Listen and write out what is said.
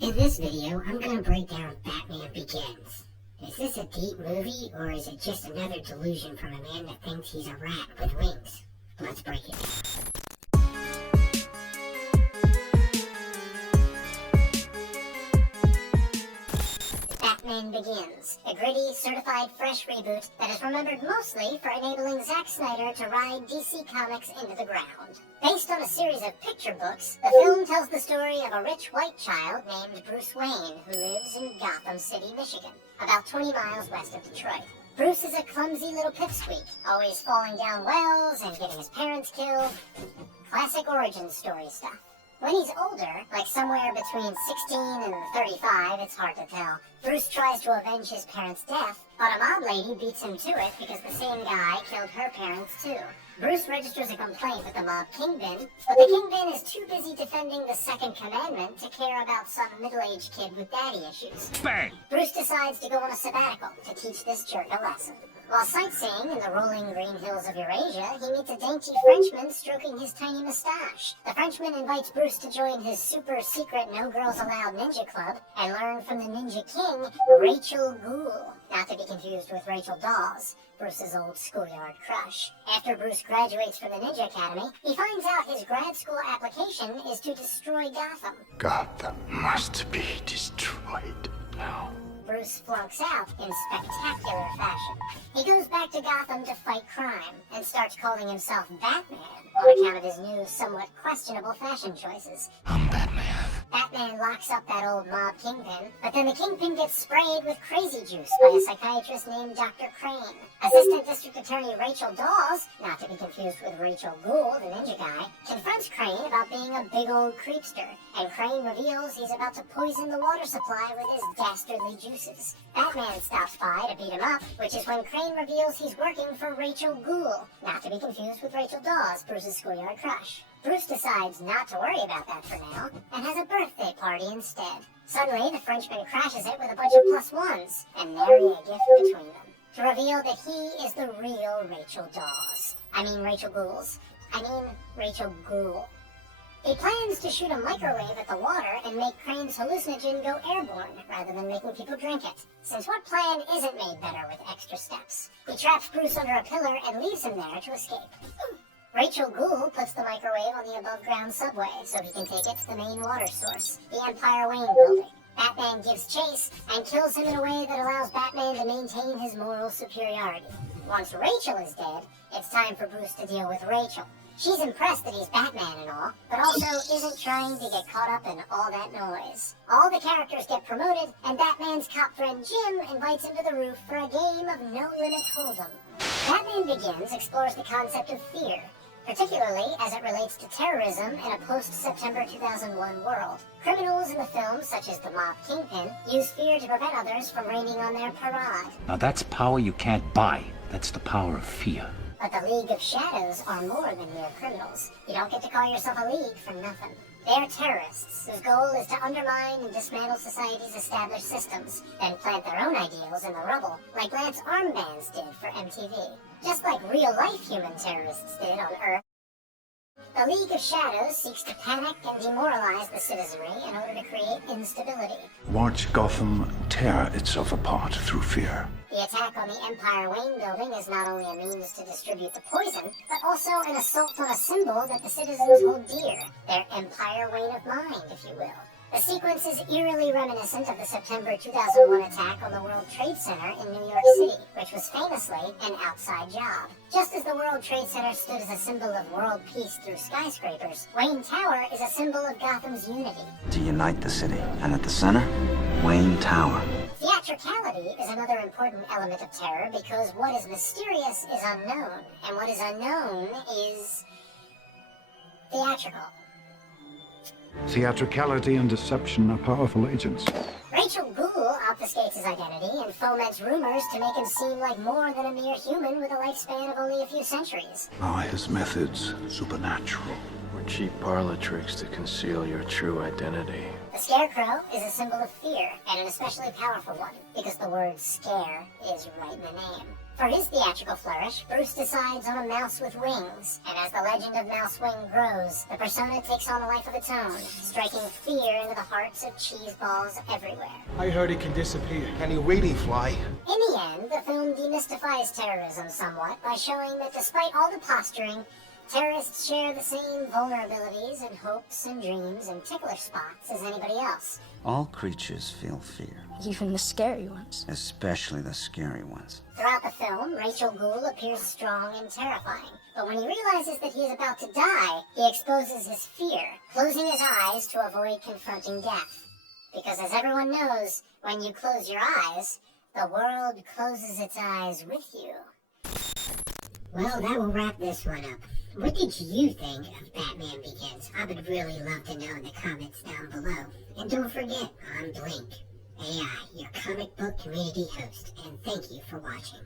In this video, I'm going to break down Batman Begins. Is this a deep movie, or is it just another delusion from a man that thinks he's a rat with wings? Let's break it down. Batman Begins, a gritty, certified fresh reboot that is remembered mostly for enabling Zack Snyder to ride DC Comics into the ground. Based on a series of picture books, the film tells the story of a rich white child named Bruce Wayne who lives in Gotham City, Michigan, about 20 miles west of Detroit. Bruce is a clumsy little pipsqueak, always falling down wells and getting his parents killed. Classic origin story stuff. When he's older, like somewhere between 16 and 35, it's hard to tell, Bruce tries to avenge his parents' death, but a mob lady beats him to it because the same guy killed her parents too. Bruce registers a complaint with the mob kingpin, but the kingpin is too busy defending the second commandment to care about some middle-aged kid with daddy issues. Bang! Bruce decides to go on a sabbatical to teach this jerk a lesson. While sightseeing in the rolling green hills of Eurasia, he meets a dainty Frenchman stroking his tiny mustache. The Frenchman invites Bruce to join his super-secret No Girls Allowed ninja club and learn from the ninja king, Rachel Ghoul, not to be confused with Rachel Dawes, Bruce's old schoolyard crush. After Bruce graduates from the Ninja Academy, he finds out his grad school application is to destroy Gotham. Gotham must be destroyed now. Bruce flunks out in spectacular fashion. He goes back to Gotham to fight crime and starts calling himself Batman on account of his new, somewhat questionable fashion choices. I'm Batman. Batman locks up that old mob kingpin, but then the kingpin gets sprayed with crazy juice by a psychiatrist named Dr. Crane. Assistant District Attorney Rachel Dawes, not to be confused with Rachel Ghoul, the ninja guy, confronts Crane about being a big old creepster, and Crane reveals he's about to poison the water supply with his dastardly juices. Batman stops by to beat him up, which is when Crane reveals he's working for Rachel Ghoul, not to be confused with Rachel Dawes, Bruce's schoolyard crush. Bruce decides not to worry about that for now, and has a birthday party instead. Suddenly, the Frenchman crashes it with a bunch of plus ones, and nary a gift between them, to reveal that he is the real Rachel Dawes. Rachel Ghoul. He plans to shoot a microwave at the water and make Crane's hallucinogen go airborne, rather than making people drink it. Since what plan isn't made better with extra steps? He traps Bruce under a pillar and leaves him there to escape. Rachel Ghoul puts the microwave on the above-ground subway so he can take it to the main water source, the Empire Wayne building. Batman gives chase and kills him in a way that allows Batman to maintain his moral superiority. Once Rachel is dead, it's time for Bruce to deal with Rachel. She's impressed that he's Batman and all, but also isn't trying to get caught up in all that noise. All the characters get promoted, and Batman's cop friend Jim invites him to the roof for a game of no-limit hold'em. Batman Begins explores the concept of fear, particularly as it relates to terrorism in a post-September 2001 world. Criminals in the film, such as the mob kingpin, use fear to prevent others from raining on their parade. Now that's power you can't buy. That's the power of fear. But the League of Shadows are more than mere criminals. You don't get to call yourself a league for nothing. They're terrorists whose goal is to undermine and dismantle society's established systems, then plant their own ideals in the rubble, like Lance Armbands did for MTV. Just like real-life human terrorists did on Earth. The League of Shadows seeks to panic and demoralize the citizenry in order to create instability. Watch Gotham tear itself apart through fear. The attack on the Empire Wayne building is not only a means to distribute the poison, but also an assault on a symbol that the citizens hold dear, their Empire Wayne of mind, if you will. The sequence is eerily reminiscent of the September 2001 attack on the World Trade Center in New York City, which was famously an outside job. Just as the World Trade Center stood as a symbol of world peace through skyscrapers, Wayne Tower is a symbol of Gotham's unity. To unite the city, and at the center, Wayne Tower. Theatricality is another important element of terror because what is mysterious is unknown, and what is unknown is theatrical. Theatricality and deception are powerful agents. Rachel Ghoul obfuscates his identity and foments rumors to make him seem like more than a mere human with a lifespan of only a few centuries. Are his methods supernatural? Or cheap parlor tricks to conceal your true identity. The Scarecrow is a symbol of fear, and an especially powerful one, because the word scare is right in the name. For his theatrical flourish, Bruce decides on a mouse with wings, and as the legend of Mouse Wing grows, the persona takes on a life of its own, striking fear into the hearts of cheeseballs everywhere. I heard it can disappear. Can you really fly? In the end, the film demystifies terrorism somewhat by showing that despite all the posturing, terrorists share the same vulnerabilities and hopes and dreams and ticklish spots as anybody else. All creatures feel fear, Even the scary ones. especially the scary ones. Throughout the film, Rachel Gould appears strong and terrifying, but when he realizes that he is about to die, he exposes his fear, closing his eyes to avoid confronting death. Because as everyone knows, when you close your eyes, the world closes its eyes with you. Well, that will wrap this one up. What did you think of Batman Begins? I would really love to know in the comments down below. And don't forget, I'm Blink A.I, your comic book community host, and thank you for watching.